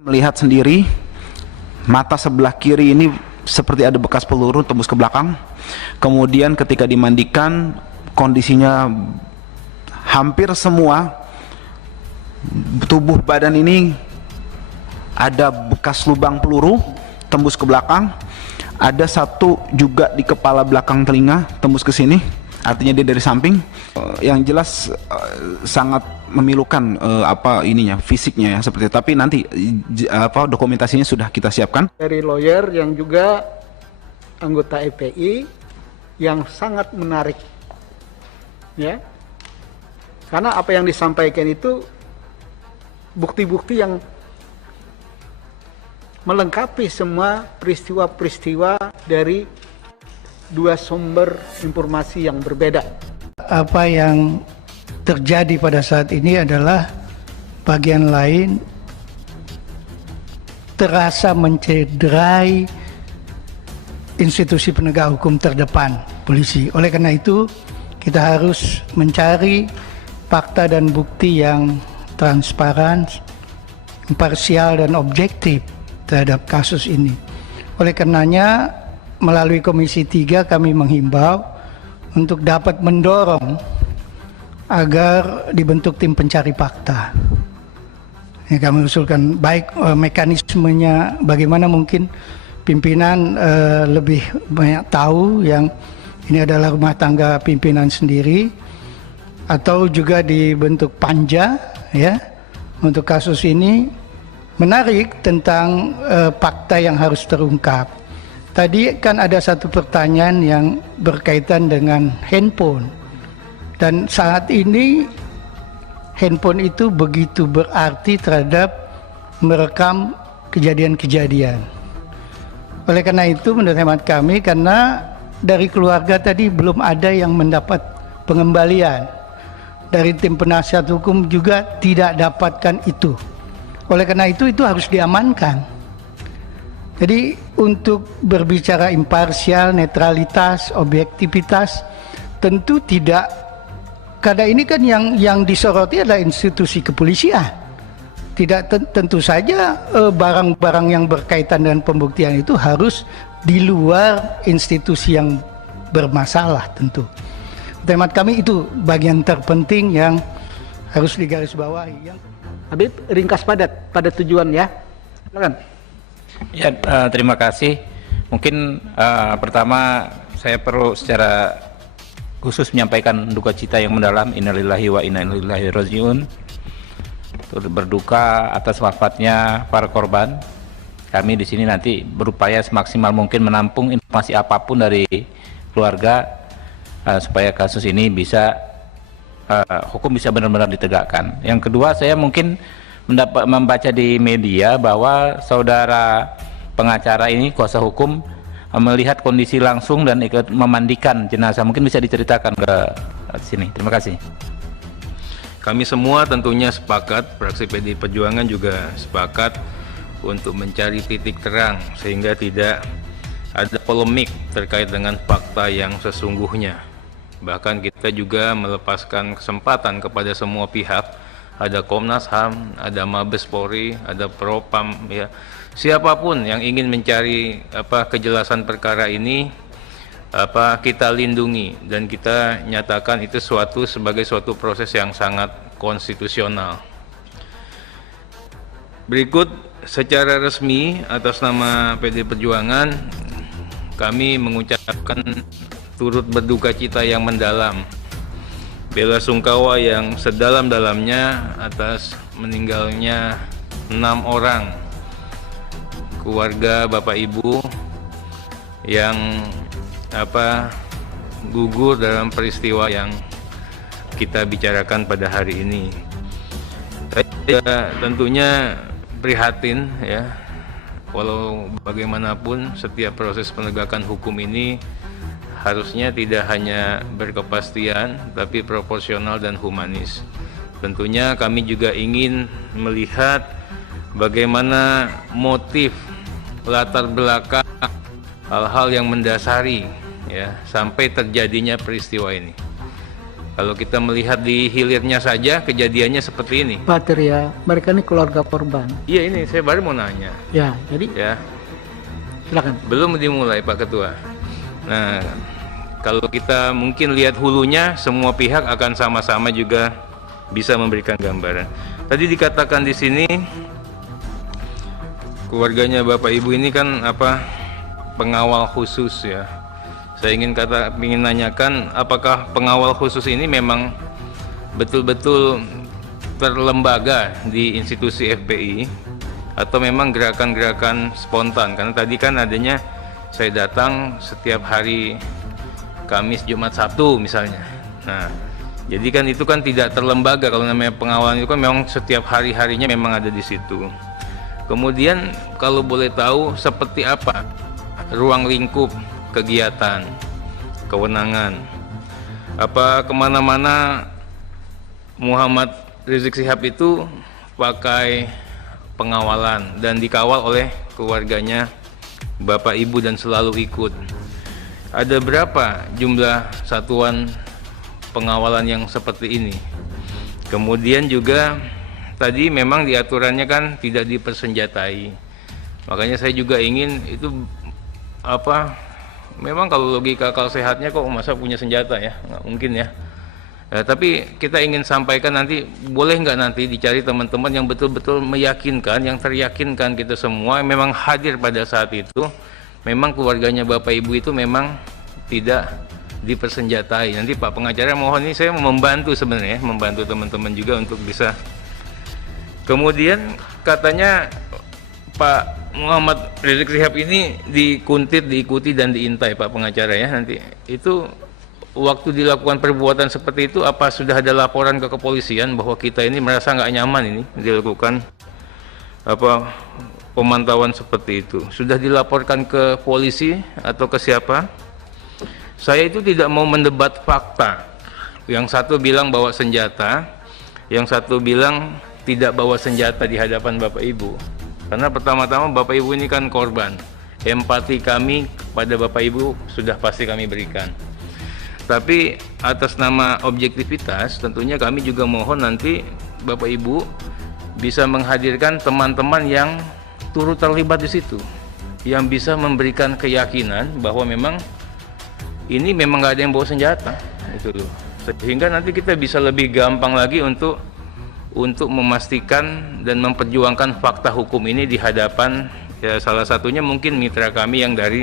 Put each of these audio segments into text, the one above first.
Melihat sendiri, mata sebelah kiri ini seperti ada bekas peluru tembus ke belakang. Kemudian ketika dimandikan, kondisinya hampir semua tubuh badan ini ada bekas lubang peluru tembus ke belakang. Ada satu juga di kepala belakang telinga tembus ke sini, artinya dia dari samping. Yang jelas sangat memilukan fisiknya ya seperti itu. Tapi nanti dokumentasinya sudah kita siapkan. Dari lawyer yang juga anggota FPI yang sangat menarik, ya, karena apa yang disampaikan itu bukti-bukti yang melengkapi semua peristiwa-peristiwa dari dua sumber informasi yang berbeda. Apa yang terjadi pada saat ini adalah bagian lain terasa mencederai institusi penegak hukum terdepan, polisi. Oleh karena itu, kita harus mencari fakta dan bukti yang transparan, imparsial dan objektif terhadap kasus ini. Oleh karenanya, melalui Komisi 3 kami menghimbau untuk dapat mendorong agar dibentuk tim pencari fakta. Ya, kami usulkan baik mekanismenya bagaimana mungkin pimpinan lebih banyak tahu yang ini adalah rumah tangga pimpinan sendiri, atau juga dibentuk panja ya untuk kasus ini. Menarik tentang fakta yang harus terungkap. Tadi kan ada satu pertanyaan yang berkaitan dengan handphone. Dan saat ini handphone itu begitu berarti terhadap merekam kejadian-kejadian. Oleh karena itu menurut hemat kami, karena dari keluarga tadi belum ada yang mendapat pengembalian. Dari tim penasihat hukum juga tidak dapatkan itu. Oleh karena itu harus diamankan. Jadi untuk berbicara imparsial, netralitas, objektivitas, tentu tidak. Karena ini kan yang disoroti adalah institusi kepolisian. Tidak tentu saja barang-barang yang berkaitan dengan pembuktian itu harus di luar institusi yang bermasalah tentu. Temat kami itu bagian terpenting yang harus digarisbawahi. Habib, ringkas padat pada tujuan ya. Silakan. Ya, terima kasih. Mungkin pertama saya perlu secara khusus menyampaikan duka cita yang mendalam, innalillahi wa inna ilaihi rajiun. Berduka atas wafatnya para korban. Kami di sini nanti berupaya semaksimal mungkin menampung informasi apapun dari keluarga supaya kasus ini bisa hukum bisa benar-benar ditegakkan. Yang kedua, saya mungkin membaca di media bahwa saudara pengacara ini, kuasa hukum, melihat kondisi langsung dan ikut memandikan jenazah. Mungkin bisa diceritakan ke sini. Terima kasih. Kami semua tentunya sepakat, fraksi PDI Perjuangan juga sepakat untuk mencari titik terang sehingga tidak ada polemik terkait dengan fakta yang sesungguhnya. Bahkan kita juga melepaskan kesempatan kepada semua pihak, ada Komnas HAM, ada Mabes Polri, ada Propam, ya, siapapun yang ingin mencari kejelasan perkara ini, kita lindungi dan kita nyatakan itu sebagai suatu proses yang sangat konstitusional. Berikut secara resmi atas nama PDI Perjuangan kami mengucapkan turut berduka cita yang mendalam, bela sungkawa yang sedalam-dalamnya atas meninggalnya 6 orang keluarga Bapak Ibu yang gugur dalam peristiwa yang kita bicarakan pada hari ini. Saya tentunya prihatin ya, walau bagaimanapun setiap proses penegakan hukum ini harusnya tidak hanya berkepastian, tapi proporsional dan humanis. Tentunya kami juga ingin melihat bagaimana motif, latar belakang, hal-hal yang mendasari ya sampai terjadinya peristiwa ini. Kalau kita melihat di hilirnya saja kejadiannya seperti ini. Pak Arteria, mereka ini keluarga korban. Iya, ini saya baru mau nanya. Ya, jadi Ya, silakan. belum dimulai Pak Ketua. Nah, kalau kita mungkin lihat hulunya, semua pihak akan sama-sama juga bisa memberikan gambaran. Tadi dikatakan di sini keluarganya Bapak Ibu ini kan pengawal khusus ya. Saya ingin nanyakan apakah pengawal khusus ini memang betul-betul terlembaga di institusi FPI atau memang gerakan-gerakan spontan? Karena tadi kan adanya saya datang setiap hari Kamis, Jumat, Sabtu misalnya. Nah, jadi kan itu kan tidak terlembaga. Kalau namanya pengawalan itu kan memang setiap hari-harinya memang ada di situ. Kemudian kalau boleh tahu seperti apa ruang lingkup kegiatan, kewenangan, apa kemana-mana Muhammad Rizik Syihab itu pakai pengawalan dan dikawal oleh keluarganya Bapak Ibu dan selalu ikut. Ada berapa jumlah satuan pengawalan yang seperti ini? Kemudian juga tadi memang di aturannya kan tidak dipersenjatai. Makanya saya juga ingin itu memang kalau logika akal sehatnya kok masa punya senjata ya, nggak mungkin ya. Tapi kita ingin sampaikan nanti, boleh nggak nanti dicari teman-teman yang betul-betul meyakinkan, yang teryakinkan kita semua memang hadir pada saat itu, memang keluarganya Bapak Ibu itu memang tidak dipersenjatai. Nanti Pak Pengacara mohon ini saya membantu sebenarnya, membantu teman-teman juga untuk bisa. Kemudian katanya Pak Muhammad Rizik Syihab ini dikuntit, diikuti dan diintai Pak Pengacara ya nanti. Itu waktu dilakukan perbuatan seperti itu apa sudah ada laporan ke kepolisian bahwa kita ini merasa nggak nyaman ini dilakukan pemantauan seperti itu? Sudah dilaporkan ke polisi atau ke siapa? Saya itu tidak mau mendebat fakta. Yang satu bilang bawa senjata, yang satu bilang tidak bawa senjata di hadapan Bapak Ibu. Karena pertama-tama Bapak Ibu ini kan korban. Empati kami pada Bapak Ibu sudah pasti kami berikan. Tapi atas nama objektivitas tentunya kami juga mohon nanti Bapak Ibu bisa menghadirkan teman-teman yang turut terlibat di situ, yang bisa memberikan keyakinan bahwa memang ini memang nggak ada yang bawa senjata, itu loh. Sehingga nanti kita bisa lebih gampang lagi untuk memastikan dan memperjuangkan fakta hukum ini di hadapan ya salah satunya mungkin mitra kami yang dari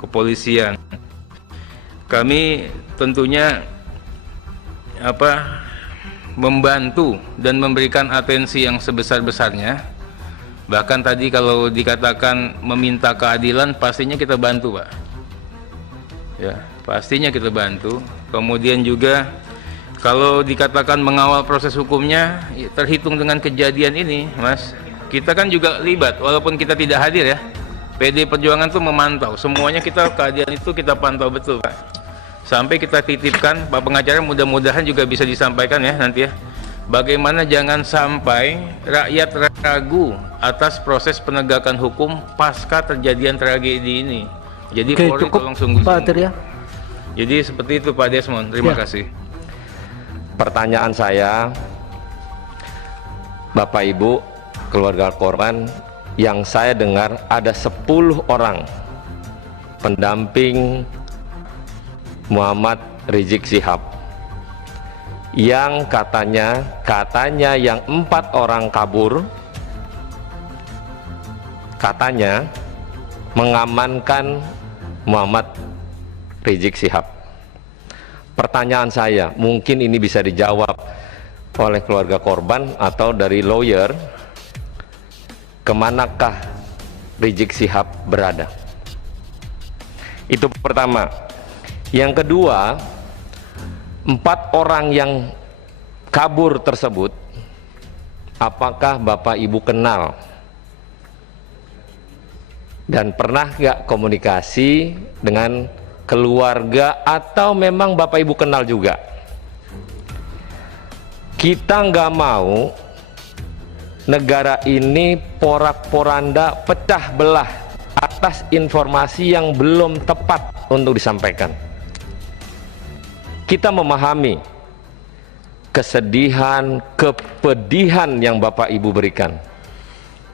kepolisian. Kami tentunya membantu dan memberikan atensi yang sebesar-besarnya. Bahkan tadi kalau dikatakan meminta keadilan pastinya kita bantu, Pak. Ya, pastinya kita bantu. Kemudian juga kalau dikatakan mengawal proses hukumnya, ya, terhitung dengan kejadian ini, Mas, kita kan juga libat, walaupun kita tidak hadir ya. PD Perjuangan tuh memantau, semuanya keadilan itu kita pantau betul, Pak. Sampai kita titipkan, Pak Pengacara mudah-mudahan juga bisa disampaikan ya nanti ya. Bagaimana jangan sampai rakyat ragu atas proses penegakan hukum pasca terjadian tragedi ini. Jadi Polri tolong sungguh-sungguh. Pak Arteria. Jadi seperti itu Pak Desmond, terima kasih. Pertanyaan saya, Bapak Ibu keluarga korban, yang saya dengar ada 10 orang pendamping Muhammad Rizik Syihab yang katanya yang 4 orang kabur, katanya mengamankan Muhammad Rizik Syihab. Pertanyaan saya, mungkin ini bisa dijawab oleh keluarga korban atau dari lawyer, kemanakah Rizik Syihab berada? Itu pertama. Yang kedua, 4 orang yang kabur tersebut, apakah Bapak Ibu kenal? Dan pernah gak komunikasi dengan keluarga atau memang Bapak Ibu kenal juga? Kita nggak mau negara ini porak-poranda pecah belah atas informasi yang belum tepat untuk disampaikan. Kita memahami kesedihan, kepedihan yang Bapak Ibu berikan.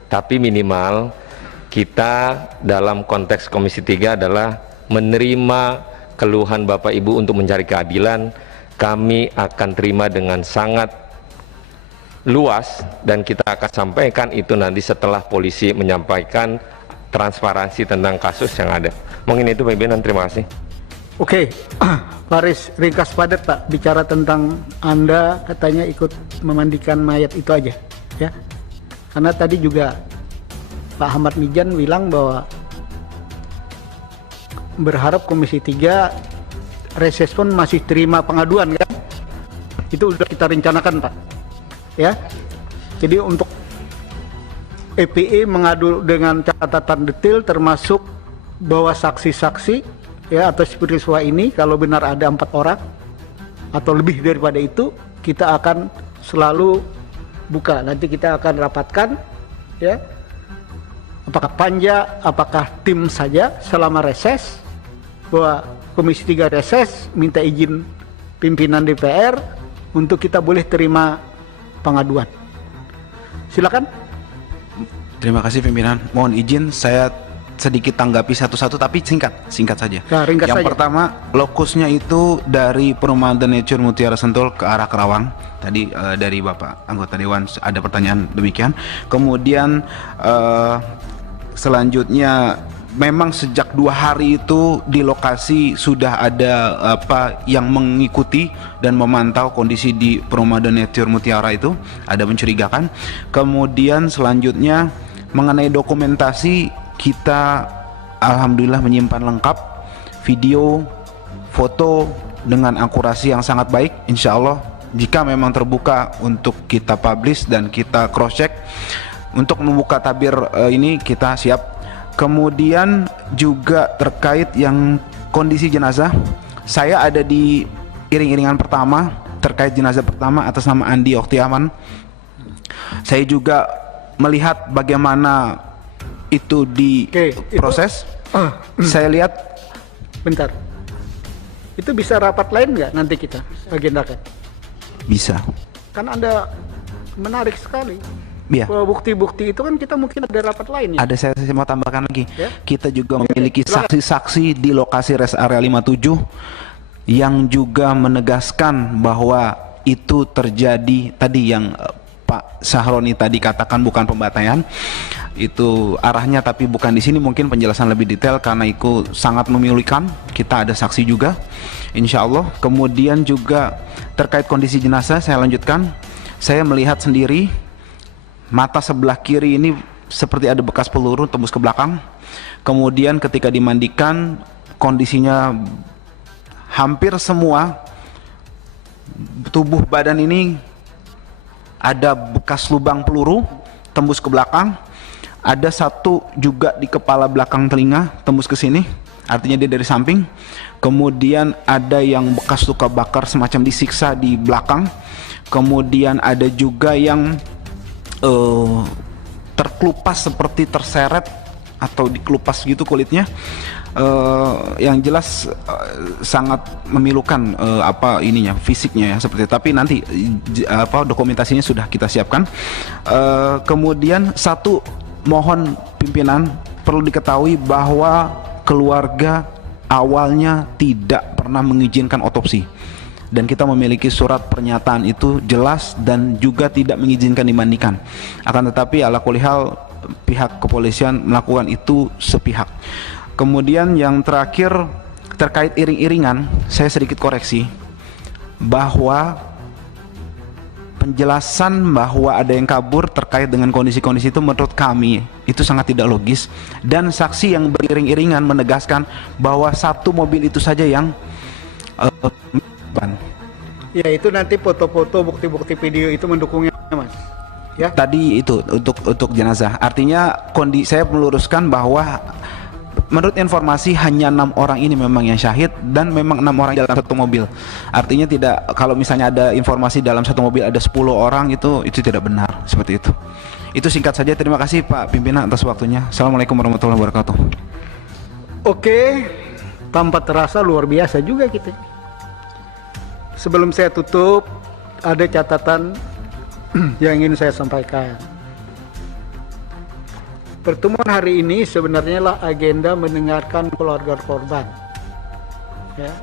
Tapi minimal kita dalam konteks Komisi 3 adalah menerima keluhan Bapak Ibu untuk mencari keadilan. Kami akan terima dengan sangat luas dan kita akan sampaikan itu nanti setelah polisi menyampaikan transparansi tentang kasus yang ada. Mungkin itu pimpinan, terima kasih. Oke, Faris, ringkas padat Pak, bicara tentang Anda katanya ikut memandikan mayat itu aja, ya. Karena tadi juga Pak Ahmad Mijan bilang bahwa berharap Komisi 3 reses pun masih terima pengaduan kan. Itu sudah kita rencanakan Pak, ya. Jadi untuk EPE mengadu dengan catatan detail termasuk bahwa saksi-saksi ya atas peristiwa ini kalau benar ada 4 orang atau lebih daripada itu, kita akan selalu buka. Nanti kita akan rapatkan ya, apakah panja, apakah tim saja selama reses, bahwa Komisi 3 reses minta izin pimpinan DPR untuk kita boleh terima pengaduan. Silakan. Terima kasih pimpinan. Mohon izin saya sedikit tanggapi satu-satu tapi singkat saja. Nah, ringkas yang saja. pertama, lokusnya itu dari Perumahan The Nature Mutiara Sentul ke arah Kerawang. Tadi dari Bapak anggota Dewan ada pertanyaan demikian. Kemudian selanjutnya memang sejak 2 hari itu di lokasi sudah ada yang mengikuti dan memantau kondisi di Perumahan The Nature Mutiara itu, ada mencurigakan. Kemudian selanjutnya mengenai dokumentasi, kita alhamdulillah menyimpan lengkap video, foto dengan akurasi yang sangat baik. Insya Allah jika memang terbuka untuk kita publish dan kita cross check untuk membuka tabir ini kita siap. Kemudian juga terkait yang kondisi jenazah, saya ada di iring-iringan pertama terkait jenazah pertama atas nama Andi Oktiaman. Saya juga melihat bagaimana itu diproses. Saya lihat. Bentar. Itu bisa rapat lain nggak nanti kita agendakan? Bisa. Kan Anda menarik sekali. Iya. Bahwa bukti-bukti itu kan kita mungkin ada rapat lain ya. Ada saya mau tambahkan lagi. Ya. Kita juga memiliki saksi-saksi di lokasi rest area 57 yang juga menegaskan bahwa itu terjadi tadi yang Pak Sahroni tadi katakan bukan pembantaian. Itu arahnya tapi bukan di sini, mungkin penjelasan lebih detail karena itu sangat memilukan. Kita ada saksi juga, insya Allah. Kemudian juga terkait kondisi jenazah saya lanjutkan. Saya melihat sendiri mata sebelah kiri ini seperti ada bekas peluru tembus ke belakang. Kemudian ketika dimandikan kondisinya hampir semua tubuh badan ini ada bekas lubang peluru tembus ke belakang. Ada satu juga di kepala belakang telinga tembus ke sini, artinya dia dari samping. Kemudian ada yang bekas luka bakar semacam disiksa di belakang. Kemudian ada juga yang terkelupas seperti terseret atau dikelupas gitu kulitnya. Yang jelas sangat memilukan fisiknya ya seperti itu. Tapi nanti dokumentasinya sudah kita siapkan. Kemudian satu, mohon pimpinan perlu diketahui bahwa keluarga awalnya tidak pernah mengizinkan otopsi dan kita memiliki surat pernyataan itu jelas dan juga tidak mengizinkan dimandikan. Akan tetapi ala kulli hal pihak kepolisian melakukan itu sepihak. Kemudian yang terakhir terkait iring-iringan, saya sedikit koreksi bahwa penjelasan bahwa ada yang kabur terkait dengan kondisi-kondisi itu menurut kami itu sangat tidak logis, dan saksi yang beriring-iringan menegaskan bahwa satu mobil itu saja yang Ya itu nanti foto-foto bukti-bukti video itu mendukungnya Mas. Ya. Tadi itu untuk jenazah. Artinya saya meluruskan bahwa menurut informasi hanya 6 orang ini memang yang syahid dan memang 6 orang dalam satu mobil. Artinya tidak, kalau misalnya ada informasi dalam satu mobil ada 10 orang itu tidak benar seperti itu. Itu singkat saja. Terima kasih Pak Pimpinan atas waktunya. Assalamualaikum warahmatullahi wabarakatuh. Oke, tanpa terasa luar biasa juga kita. Sebelum saya tutup, ada catatan yang ingin saya sampaikan. Pertemuan hari ini sebenarnya lah agenda mendengarkan keluarga korban. Ya.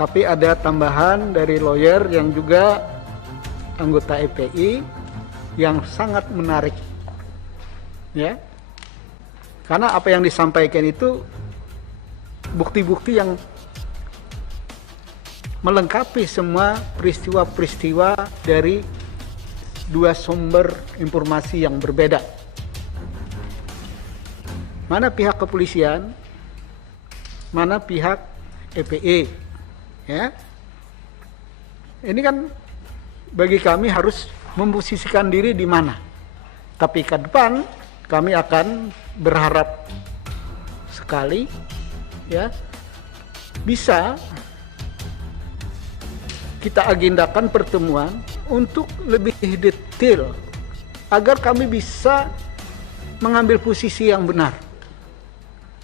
Tapi ada tambahan dari lawyer yang juga anggota EPI yang sangat menarik. Ya. Karena apa yang disampaikan itu bukti-bukti yang melengkapi semua peristiwa-peristiwa dari dua sumber informasi yang berbeda. Mana pihak kepolisian, mana pihak EPE, ya. Ini kan bagi kami harus memposisikan diri di mana. Tapi ke depan kami akan berharap sekali, ya, bisa kita agendakan pertemuan untuk lebih detail agar kami bisa mengambil posisi yang benar.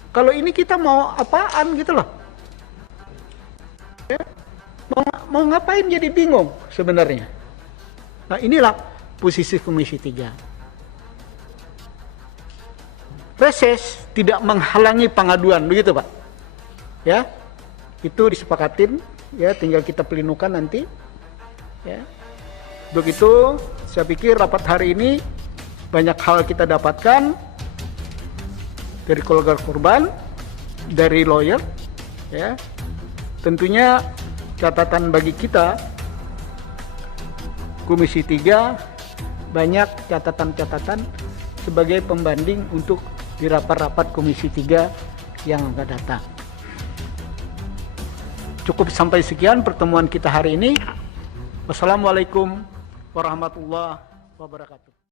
Kalau ini kita mau apaan gitu loh. Ya? Mau ngapain jadi bingung sebenarnya. Nah inilah posisi Komisi 3. Reses tidak menghalangi pengaduan, begitu Pak. Ya, itu disepakatin, ya tinggal kita pelinukan nanti. Ya. Begitu, saya pikir rapat hari ini banyak hal kita dapatkan dari keluarga korban, dari lawyer, ya. Tentunya catatan bagi kita Komisi 3 banyak catatan-catatan sebagai pembanding untuk di rapat-rapat Komisi 3 yang akan datang. Cukup sampai sekian pertemuan kita hari ini. Wassalamualaikum warahmatullahi wabarakatuh.